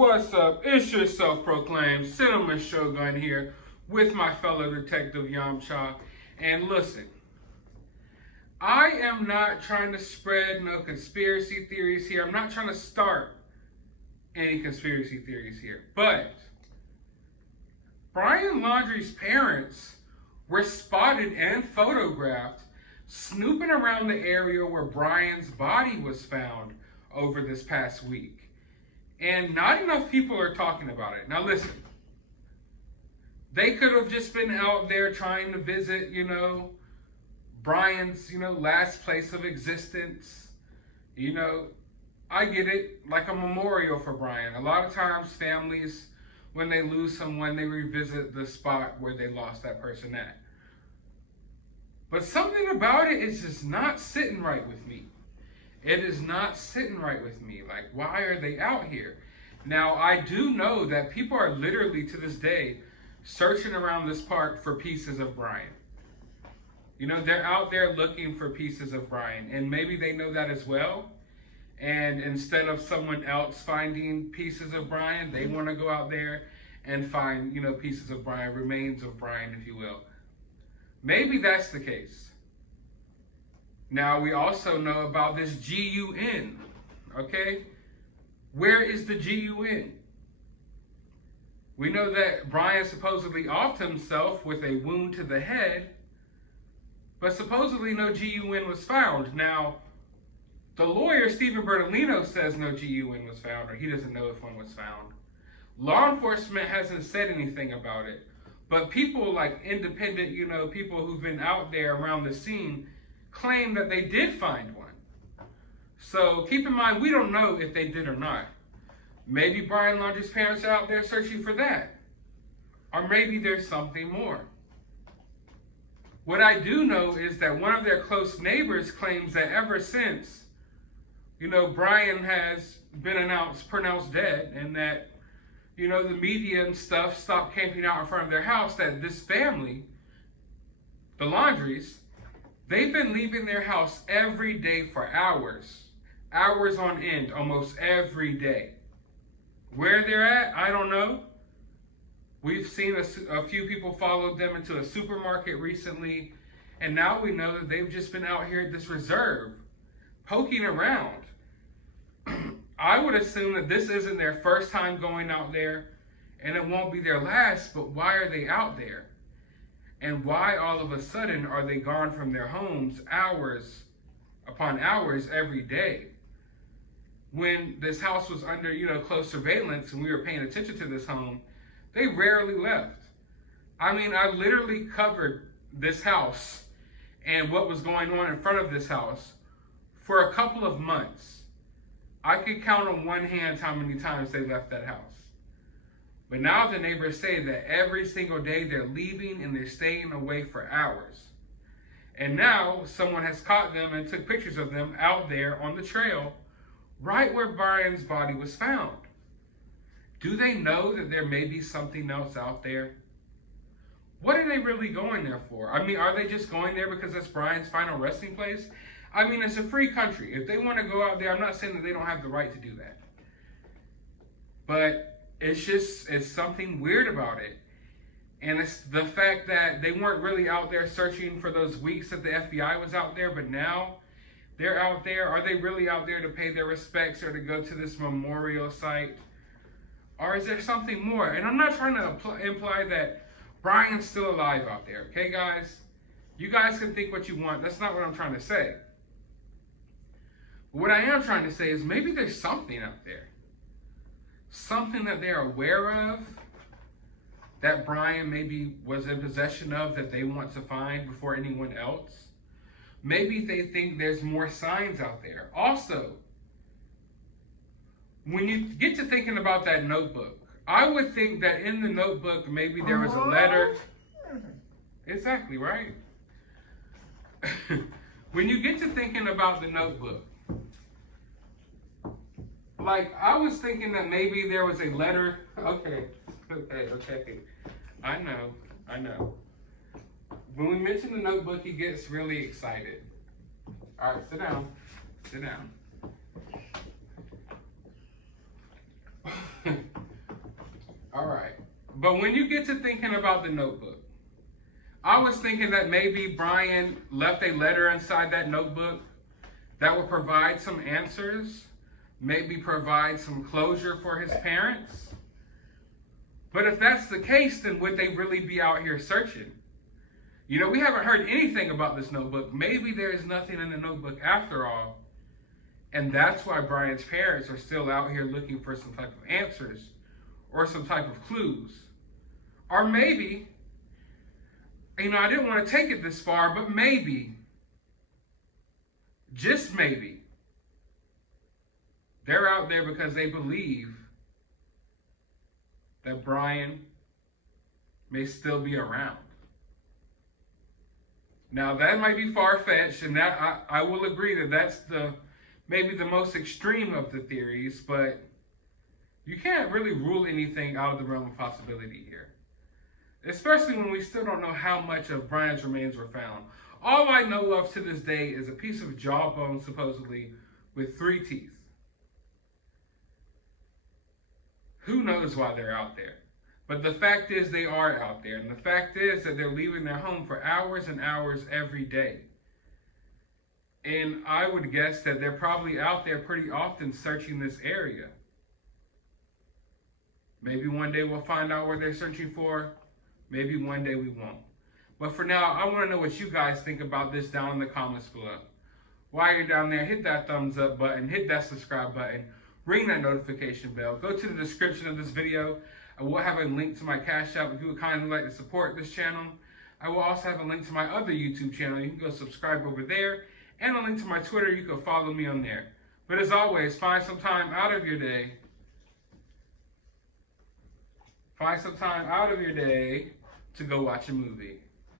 What's up? It's your self-proclaimed Cinema Shogun here with my fellow detective Yamcha. And listen, I am not trying to spread no conspiracy theories here. I'm not trying to start any conspiracy theories here. But Brian Laundrie's parents were spotted and photographed snooping around the area where Brian's body was found over this past week. And not enough people are talking about it. Now listen, they could have just been out there trying to visit, Brian's, last place of existence. I get it, like a memorial for Brian. A lot of times families, when they lose someone, they revisit the spot where they lost that person at. But something about it is just not sitting right with me. It is not sitting right with me. Like, why are they out here? Now, I do know that people are literally, to this day, searching around this park for pieces of Brian. They're out there looking for pieces of Brian. And maybe they know that as well. And instead of someone else finding pieces of Brian, they want to go out there and find, pieces of Brian, remains of Brian, if you will. Maybe that's the case. Now, we also know about this GUN, okay? Where is the GUN? We know that Brian supposedly offed himself with a wound to the head, but supposedly no GUN was found. Now, the lawyer, Stephen Bertolino, says no GUN was found, or he doesn't know if one was found. Law enforcement hasn't said anything about it, but people like independent, people who've been out there around the scene claim that they did find one. So keep in mind, we don't know if they did or not. Maybe Brian Laundrie's parents are out there searching for that. Or maybe there's something more. What I do know is that one of their close neighbors claims that ever since, Brian has been pronounced dead, and that, the media and stuff stopped camping out in front of their house, that this family, the Laundries, they've been leaving their house every day for hours on end, almost every day. Where they're at, I don't know. We've seen a few people followed them into a supermarket recently, and now we know that they've just been out here at this reserve, poking around. I would assume that this isn't their first time going out there, and it won't be their last, but why are they out there? And why all of a sudden are they gone from their homes hours upon hours every day? When this house was under, close surveillance and we were paying attention to this home, they rarely left. I mean, I literally covered this house and what was going on in front of this house for a couple of months. I could count on one hand how many times they left that house. But now the neighbors say that every single day they're leaving and they're staying away for hours. And now someone has caught them and took pictures of them out there on the trail, right where Brian's body was found. Do they know that there may be something else out there? What are they really going there for? I mean, are they just going there because that's Brian's final resting place? I mean, it's a free country. If they want to go out there, I'm not saying that they don't have the right to do that. But it's something weird about it. And it's the fact that they weren't really out there searching for those weeks that the FBI was out there, but now they're out there. Are they really out there to pay their respects or to go to this memorial site? Or is there something more? And I'm not trying to imply that Brian's still alive out there, okay, guys? You guys can think what you want. That's not what I'm trying to say. What I am trying to say is maybe there's something out there. Something that they're aware of, that Brian maybe was in possession of, that they want to find before anyone else. Maybe they think there's more signs out there. Also, when you get to thinking about that notebook, I would think that in the notebook, maybe there was a letter. Exactly, right? When you get to thinking about the notebook, like, I was thinking that maybe there was a letter. Okay. I know. When we mention the notebook, he gets really excited. All right, sit down. But when you get to thinking about the notebook, I was thinking that maybe Brian left a letter inside that notebook that would provide some answers, maybe provide some closure for his parents. But if that's the case, then would they really be out here searching? You know, we haven't heard anything about this notebook. Maybe there is nothing in the notebook after all. And that's why Brian's parents are still out here looking for some type of answers or some type of clues. Or maybe, you know, I didn't want to take it this far, but maybe, just maybe, they're out there because they believe that Brian may still be around. Now, that might be far-fetched, and that I will agree that that's maybe the most extreme of the theories, but you can't really rule anything out of the realm of possibility here. Especially when we still don't know how much of Brian's remains were found. All I know of to this day is a piece of jawbone, supposedly, with 3 teeth. Who knows why they're out there? But the fact is they are out there. And the fact is that they're leaving their home for hours and hours every day. And I would guess that they're probably out there pretty often searching this area. Maybe one day we'll find out what they're searching for. Maybe one day we won't. But for now, I want to know what you guys think about this down in the comments below. While you're down there, hit that thumbs up button, hit that subscribe button, ring that notification bell. Go to the description of this video. I will have a link to my Cash App if you would kindly like to support this channel. I will also have a link to my other YouTube channel. You can go subscribe over there. And a link to my Twitter. You can follow me on there. But as always, find some time out of your day. Find some time out of your day to go watch a movie.